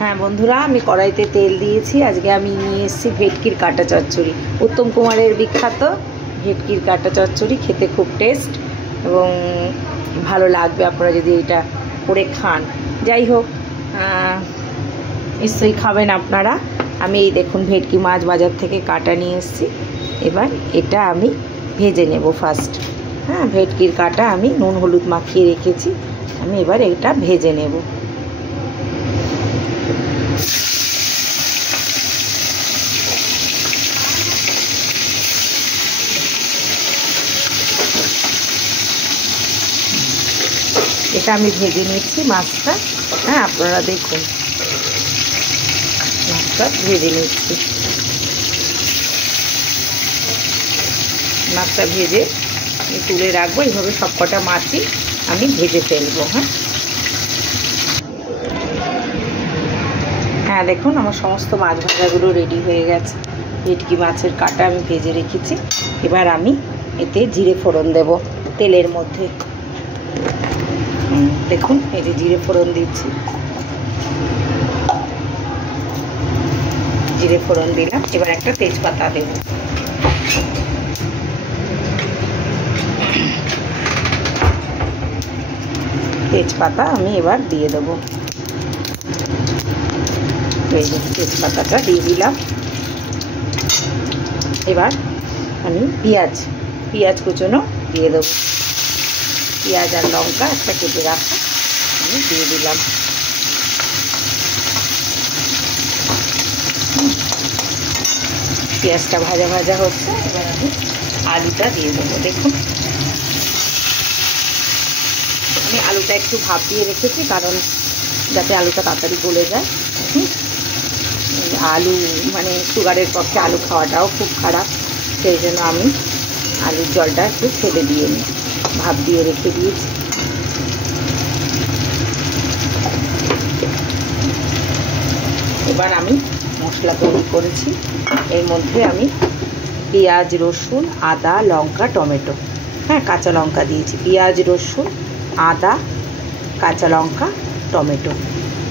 হ্যাঁ বন্ধুরা, আমি কড়াইতে তেল দিয়েছি। আজকে আমি নিয়ে এসেছি ভেটকির কাটা চচ্চড়ি। উত্তম কুমারের বিখ্যাত ভেটকির কাটা চচ্চড়ি, খেতে খুব টেস্ট এবং ভালো লাগবে আপনারা যদি এটা করে খান। যাই হোক, নিশ্চয়ই খাবেন আপনারা। আমি এই দেখুন ভেটকি মাছ বাজার থেকে কাটা নিয়ে এসেছি। এবার এটা আমি ভেজে নেব ফার্স্ট। হ্যাঁ, ভেটকির কাটা আমি নুন হলুদ মাখিয়ে রেখেছি। আমি এবার এটা ভেজে নেব। এটা আমি ভেজে নিচ্ছি মাছটা। হ্যাঁ, আপনারা দেখুন মাছটা ভেজে নিচ্ছি। মাছটা ভেজে আমি তুলে রাখবো। এইভাবে সবকটা মাছই আমি ভেজে ফেলবো। হ্যাঁ দেখুন, আমার সমস্ত মাছ ভাজাগুলো রেডি হয়ে গেছে। ভেটকি মাছের কাটা আমি ভেজে রেখেছি। এবার আমি এতে জিরে ফোড়ন দেব তেলের মধ্যে। দেখুন, এই যে জিরে ফোড়ন দিচ্ছি। জিরে ফোড়ন দিলাম। এবার একটা তেজপাতা দেব। তেজপাতা আমি এবার দিয়ে দেবো। এই যে তেজপাতাটা দিয়ে দিলাম। এবার আমি পেঁয়াজ কুচনো দিয়ে দেবো। পেঁয়াজ আর লঙ্কা একটা কেটে রাখা আমি দিয়ে দিলাম। পেঁয়াজটা ভাজা ভাজা হচ্ছে। এবার আমি আলুটা দিয়ে দেবো। দেখুন, আমি আলুটা একটু ভাপ দিয়ে রেখেছি, কারণ যাতে আলুটা তাড়াতাড়ি গলে যায়। আলু মানে সুগারের পক্ষে আলু খাওয়াটাও খুব খারাপ, সেই জন্য আমি আলুর জলটা একটু ফেলে দিয়ে নিই, ভাপ দিয়ে রেখে দিয়েছি। এবার আমি মশলা তৈরি করেছি। এর মধ্যে আমি পেঁয়াজ, রসুন, আদা, লঙ্কা, টমেটো, হ্যাঁ কাঁচা লঙ্কা দিয়েছি। পেঁয়াজ, রসুন, আদা, কাঁচা লঙ্কা, টমেটো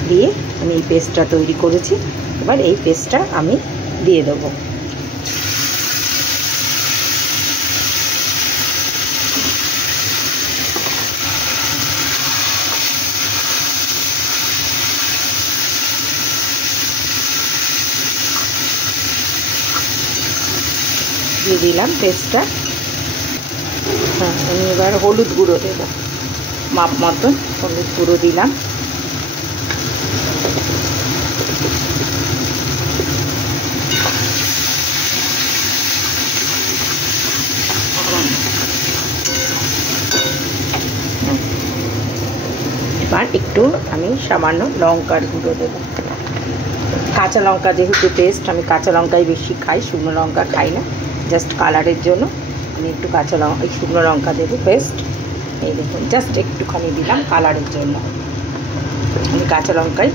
দিয়ে আমি এই পেস্টটা তৈরি করেছি। এবার এই পেস্টটা আমি দিয়ে দেবো। দিয়ে দিলাম পেস্টটা। হ্যাঁ, আমি এবার হলুদ গুঁড়ো দেবো, মাপ মতন হলুদ গুঁড়ো দিলাম। এবার একটু আমি সামান্য লঙ্কার গুঁড়ো দেবো। কাঁচা লঙ্কা যেহেতু পেস্ট, আমি কাঁচা লঙ্কাই বেশি খাই, শুকনো লঙ্কা খাই না। জাস্ট কালারের জন্য আমি একটু শুকনো লঙ্কা দেবো পেস্ট। এই দেখুন, জাস্ট একটুখানি দিলাম কালারের জন্য। আমি কাঁচা লঙ্কাই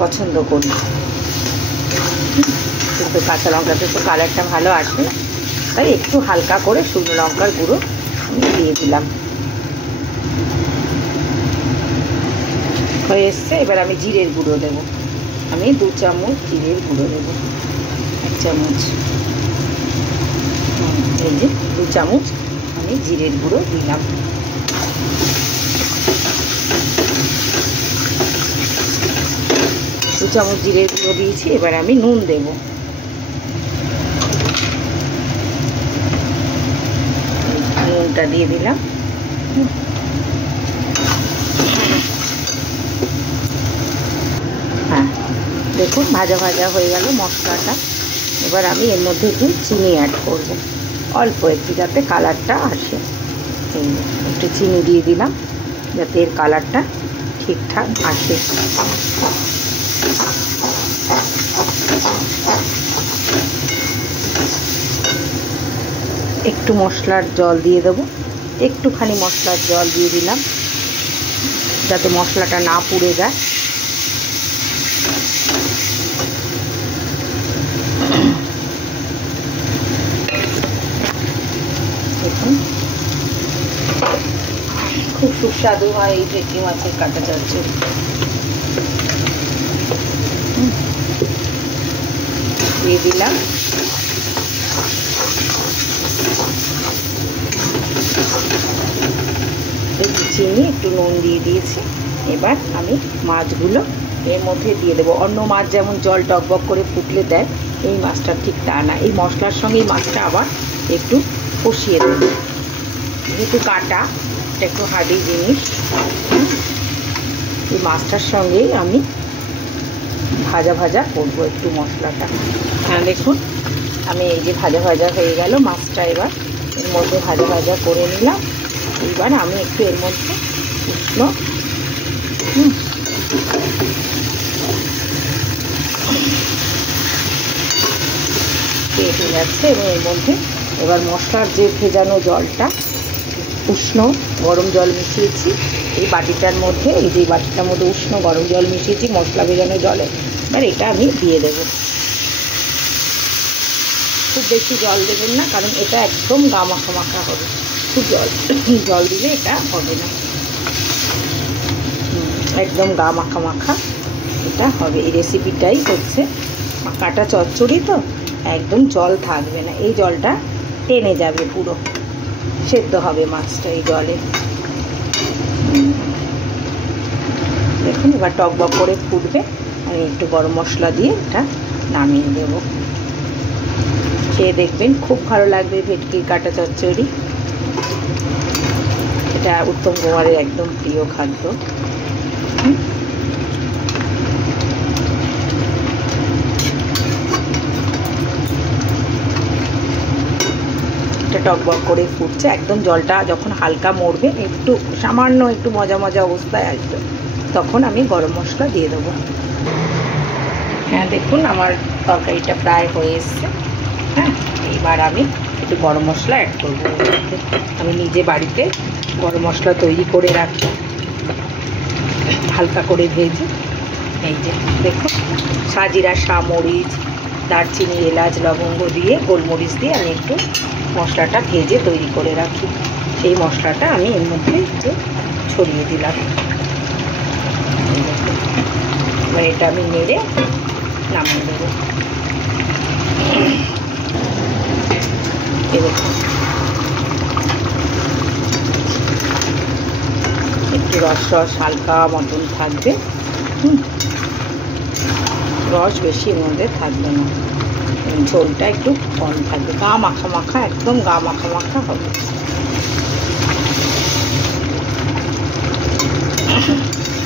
পছন্দ করি, কিন্তু কাঁচা লঙ্কাতে তো কালারটা ভালো আসে, তাই একটু হালকা করে শুকনো লঙ্কার গুঁড়ো আমি দিয়ে দিলাম। হয়ে এসছে। এবার আমি জিরের গুঁড়ো দেবো। আমি 2 চামচ জিরের গুঁড়ো দেবো। 1 চামচ, এই যে 2 চামচ আমি জিরের গুঁড়ো দিলাম। দু চামচ জিরের গুঁড়ো দিয়েছি। এবার আমি নুন দেব। নুনটা দিয়ে দিলাম। হ্যাঁ দেখুন, ভাজা ভাজা হয়ে গেল মশলাটা। এবার আমি এর মধ্যে একটু চিনি অ্যাড করব, অল্প একটু, যাতে কালারটা আসে। একটু চিনি দিয়ে দিলাম যাতে এর কালারটা ঠিকঠাক আসে। একটু মশলার জল দিয়ে দেবো। একটুখানি মশলার জল দিয়ে দিলাম যাতে মশলাটা না পুড়ে যায়। দেখুন, খুব সুস্বাদু হয় এই ভেটকি মাছের কাটা চচ্চড়ি। দিয়ে দিলাম একটু চিনি, একটু নুন দিয়ে দিয়েছি। এবার আমি মাছগুলো এর মধ্যে দিয়ে দেবো। অন্য মাছ যেমন জল টকবক করে ফুটলে দেয়, এই মাছটা ঠিক তা না। এই মশলার সঙ্গে এই মাছটা আবার একটু কষিয়ে দেবো। যেহেতু কাটা, এটা একটু হার্ডি জিনিস, এই মাছটার সঙ্গেই আমি ভাজা ভাজা করবো একটু মশলাটা। হ্যাঁ দেখুন, আমি এই যে ভাজা ভাজা হয়ে গেল মাছটা, এবার এর মধ্যে ভাজা ভাজা করে নিলাম। এবার আমি একটু এর মধ্যে উষ্ণ পেটে যাচ্ছে, এবং এর মধ্যে এবার মশলার যে ভেজানো জলটা, উষ্ণ গরম জল মিশিয়েছি এই বাটিটার মধ্যে, এই যে বাটিটার মধ্যে উষ্ণ গরম জল মিশিয়েছি মশলা ভেজানো জলে। এবার এটা আমি দিয়ে দেবো। খুব বেশি জল দেবেন না, কারণ এটা একদম গা মাখা মাখা হবে। খুব জল দিলে এটা হবে না, একদম গা মাখা মাখা এটা হবে। এই রেসিপিটাই হচ্ছে কাটা চচ্চড়ি, তো একদম জল থাকবে না, এই জলটা টেনে যাবে, পুরো সেদ্ধ হবে মাছটা এই জলে। দেখুন এবার টকবক করে ফুটবে, আমি একটু গরম মশলা দিয়ে এটা নামিয়ে দেব। খেয়ে দেখবেন, খুব ভালো লাগবে ভেটকির কাটা চচ্চড়ি। এটা উত্তম কুমারের একদম প্রিয় খাদ্য। এটা টকবক করে ফুটছে, একদম জলটা যখন হালকা মরবে, একটু সামান্য একটু মজা মজা অবস্থায় আসবে, তখন আমি গরম মশলা দিয়ে দেবো। হ্যাঁ দেখুন, আমার তরকারিটা প্রায় হয়ে এসছে। হ্যাঁ, এবার আমি একটু গরম মশলা অ্যাড করবো। আমি নিজে বাড়িতে গরম মশলা তৈরি করে রাখি, হালকা করে ভেজে। এই যে দেখুন, সাজিরা, মরিচ, দারচিনি, এলাচ, লবঙ্গ দিয়ে, গোলমরিচ দিয়ে আমি একটু মশলাটা ভেজে তৈরি করে রাখি। সেই মশলাটা আমি এর মধ্যে একটু ছড়িয়ে দিলাম। এবার এটা আমি নেড়ে নামিয়ে দেবো। এরকম একটু রস রস হালকা মতন থাকবে, রস বেশি এর মধ্যে থাকবে না, ঝোলটা একটু কম থাকবে, গা মাখা মাখা, একদম গা মাখা মাখা হবে।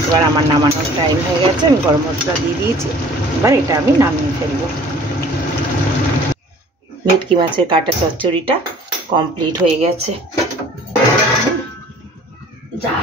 এবার আমার নামানোর টাইম হয়ে গেছে, আমি গরম মশলা দিয়ে দিয়েছি। এবার এটা আমি নামিয়ে ফেলবো। ভেটকি মাছের কাটা চচ্চড়িটা কমপ্লিট হয়ে গেছে। যা